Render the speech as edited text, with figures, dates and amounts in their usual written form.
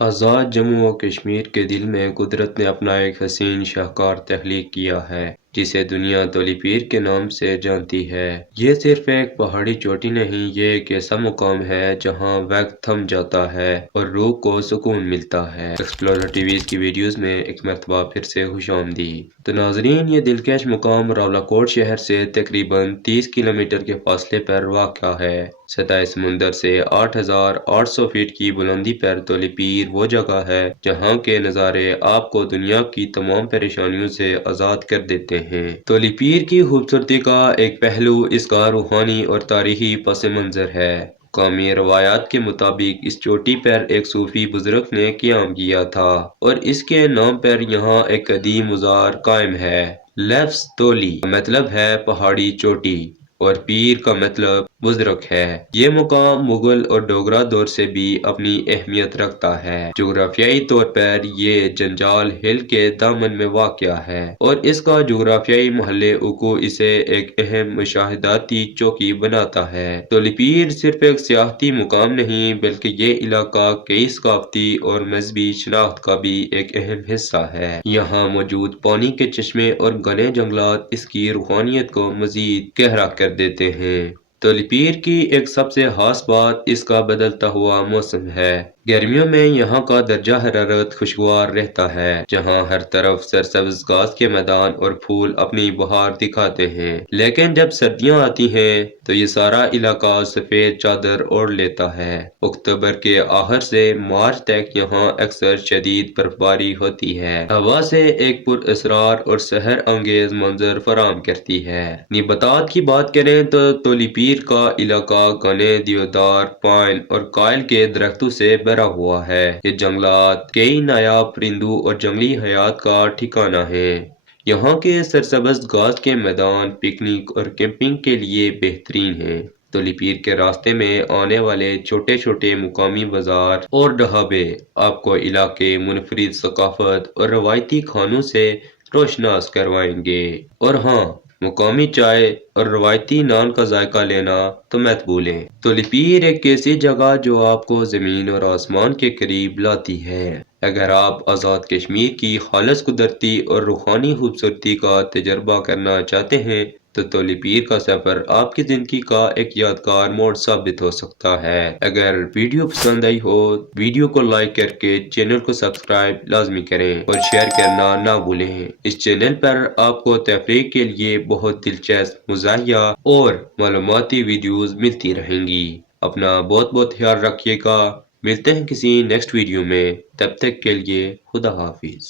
آزاد جموں و کشمیر کے دل میں قدرت نے اپنا ایک حسین شاہکار تخلیق کیا ہے جسے دنیا تولی پیر کے نام سے جانتی ہے۔ یہ صرف ایک پہاڑی چوٹی نہیں، یہ ایک ایسا مقام ہے جہاں وقت تھم جاتا ہے اور روح کو سکون ملتا ہے۔ ایکسپلورر ٹی ویز کی ویڈیوز میں ایک مرتبہ پھر سے خوش آمدید۔ تو ناظرین، یہ دلکش مقام راولاکوٹ شہر سے تقریباً 30 کلومیٹر کے فاصلے پر واقع ہے۔ سطح سمندر سے 8,800 فٹ کی بلندی پر تولی پیر وہ جگہ ہے جہاں کے نظارے آپ کو دنیا کی تمام پریشانیوں سے آزاد کر دیتے ہیں۔ تولی پیر کی خوبصورتی کا ایک پہلو اس کا روحانی اور تاریخی پس منظر ہے۔ مقامی روایات کے مطابق اس چوٹی پر ایک صوفی بزرگ نے قیام کیا تھا اور اس کے نام پر یہاں ایک قدیم مزار قائم ہے۔ لفظ تولی کا مطلب ہے پہاڑی چوٹی اور پیر کا مطلب بزرگ ہے۔ یہ مقام مغل اور ڈوگرا دور سے بھی اپنی اہمیت رکھتا ہے۔ جغرافیائی طور پر یہ جنجال ہل کے دامن میں واقع ہے اور اس کا جغرافیائی محل وقوع اسے ایک اہم مشاہداتی چوکی بناتا ہے۔ تولی پیر صرف ایک سیاحتی مقام نہیں بلکہ یہ علاقہ کئی ثقافتی اور مذہبی شناخت کا بھی ایک اہم حصہ ہے۔ یہاں موجود پانی کے چشمے اور گھنے جنگلات اس کی روحانیت کو مزید گہرا کر دیتے ہیں۔ تولی پیر کی ایک سب سے خاص بات اس کا بدلتا ہوا موسم ہے۔ گرمیوں میں یہاں کا درجہ حرارت خوشگوار رہتا ہے، جہاں ہر طرف سرسبز گھاس کے میدان اور پھول اپنی بہار دکھاتے ہیں۔ لیکن جب سردیاں آتی ہیں تو یہ سارا علاقہ سفید چادر اوڑھ لیتا ہے۔ اکتوبر کے آخر سے مارچ تک یہاں اکثر شدید برف باری ہوتی ہے۔ ہوا سے ایک پر اسرار اور سحر انگیز منظر فراہم کرتی ہے۔ نباتات کی بات کریں تو تولی پیر کا علاقہ گھنے دیودار، پائن اور کائل کے درختوں سے بھرا ہوا ہے۔ یہ جنگلات کئی نایاب پرندوں اور جنگلی حیات کا ٹھکانہ ہے۔ یہاں کے سرسبز گھاس کے میدان پکنک اور کیمپنگ کے لیے بہترین ہیں۔ تولی پیر کے راستے میں آنے والے چھوٹے چھوٹے مقامی بازار اور ڈھابے آپ کو علاقے منفرد ثقافت اور روایتی کھانوں سے روشناس کروائیں گے۔ اور ہاں، مقامی چائے اور روایتی نان کا ذائقہ لینا تو مت بھولیں۔ تولی پیر ایک ایسی جگہ جو آپ کو زمین اور آسمان کے قریب لاتی ہے۔ اگر آپ آزاد کشمیر کی خالص قدرتی اور روحانی خوبصورتی کا تجربہ کرنا چاہتے ہیں تو تولی پیر کا سفر آپ کی زندگی کا ایک یادگار موڑ ثابت ہو سکتا ہے۔ اگر ویڈیو پسند آئی ہو، ویڈیو کو لائک کر کے چینل کو سبسکرائب لازمی کریں اور شیئر کرنا نہ بھولیں۔ اس چینل پر آپ کو تفریح کے لیے بہت دلچسپ مزاحیہ اور معلوماتی ویڈیوز ملتی رہیں گی۔ اپنا بہت بہت خیال رکھیے گا۔ ملتے ہیں کسی نیکسٹ ویڈیو میں، تب تک کے لیے خدا حافظ۔